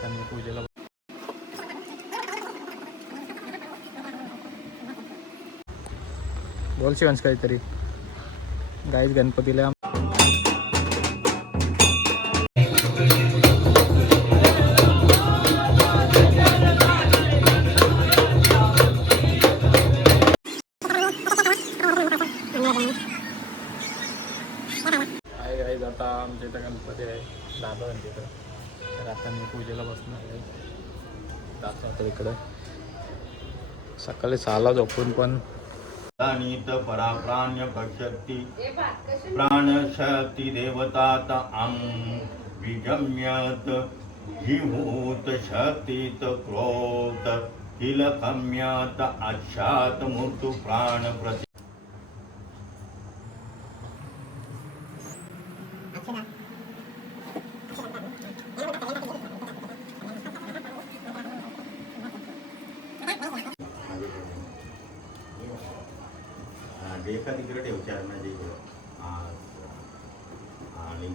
त्यांनी पूजेला बोल शिवंश काहीतरी. गाईज गणपतीला आता इकडं. सकाळी सहाला झोपून पण. पराप्राण्य पश्यति प्राणशक्ति देवतात अं विगम्यत। विभूत शक्तित क्रोत किलकम्यत अक्षात मृत्यु प्राण प्रति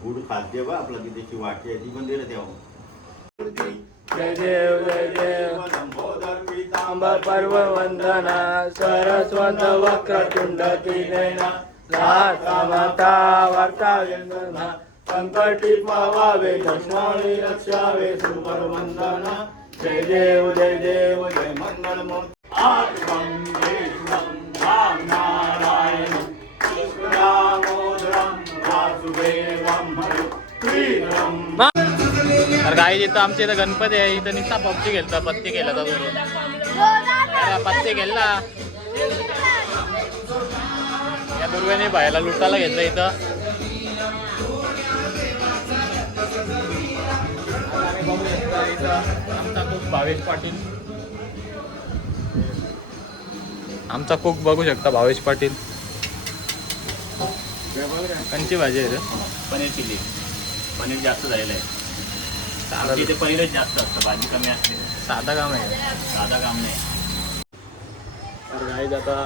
गुड खाद्य बा आपला की त्याची वाटी आहे ती पण दिलं तेव्हा जय देव जय देव. लंबोदर अंब पर्व वंदना सरस्वत वक्रतुंड नयना लाता माता वार्ता व्यंजना संकटी पावावे लक्ष्मणी रक्षावे सुपर वंदना जय देव जय देव जय मंगल मूर्ती तर काही इथं आमच्या इथं गणपती आहे. इथं नुसता पबजी खेळतो पत्ती केला तर पत्ती अरे पत्ते या दुर्वेने बायला लुटायला घेतलं इथं. आमचा कुक भावेश पाटील. आमचा कुक बघू शकता भावेश पाटील. कंची भाजी आहे पनीर चिली पनीर जास्त झालेलं आहे. आमच्या इथे पनीरच जास्त असतं भाजी कमी असते. साधा काम आहे. साधा काम नाही. तर गाईज आता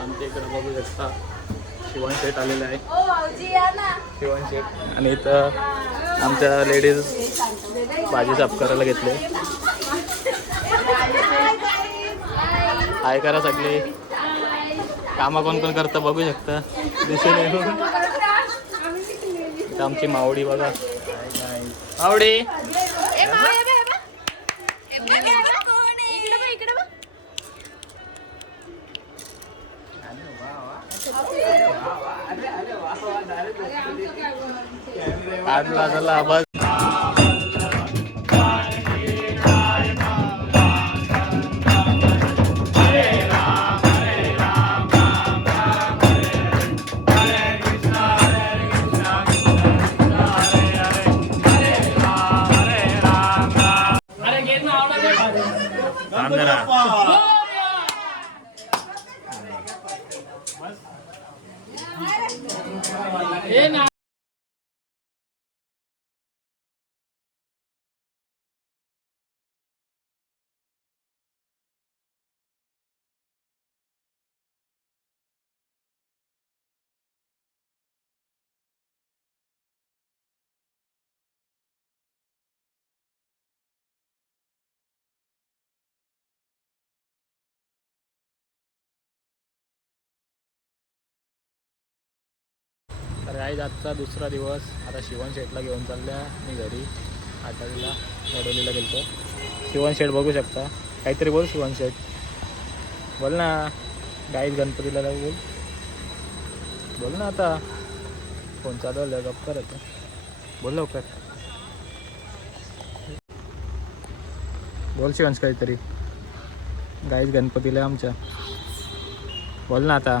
आमच्या इकडे बघू शकता शिवण शेट आलेलं आहे. ओ भाऊजी या ना. शिवण शेट आणि इथं आमच्या लेडीज भाजी साफ करायला घेतले. हाय करा सगळे. कामं कोण कोण करतं बघू शकता. दिसून आमची मावडी बघा. मावडी. काढला झाला आवाज तर आज आजचा दुसरा दिवस. आता शिवण शेटला घेऊन चालल्या मी घरी. आठवडीला वडोलीला गेलो शिवण शेट बघू शकता. काहीतरी बोल शिवण शेट. बोल ना. गाईज गणपतीला बोल. बोल ना आता. फोन चालवलं गप्प करत बोल लवकर. बोल शिवंश काहीतरी. गाईज गणपतीला आमच्या. बोल ना आता.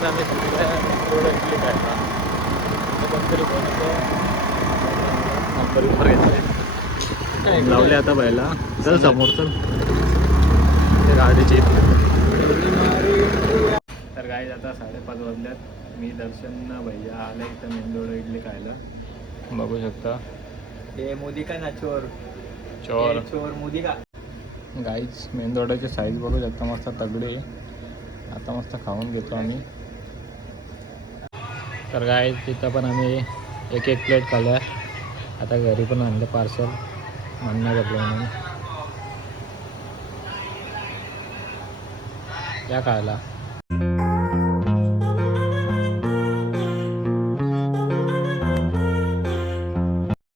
आता आम्ही रोड इडली काढला कोणतरी बोलतो. नंबर घेतले. लावले आता बैला चल समोर चल. ते गाडीची तर गाईज आता साडेपाच वाजल्यात. मी दर्शन भैया आले इथं मेंदोड इडली खायला. बघू शकता. हे मोदी का ना चोर. चोर. चोर मोदी का गाईच मेंदोड्याची साईज बघू शकता. मस्त तगडी. आता मस्त खाऊन घेतो आम्ही. तर गाय तिथं पण आम्ही एक एक प्लेट खाल्ल्या. आता घरी पण आणलं पार्सल म्हणणं घेतलं म्हणून. या खायला.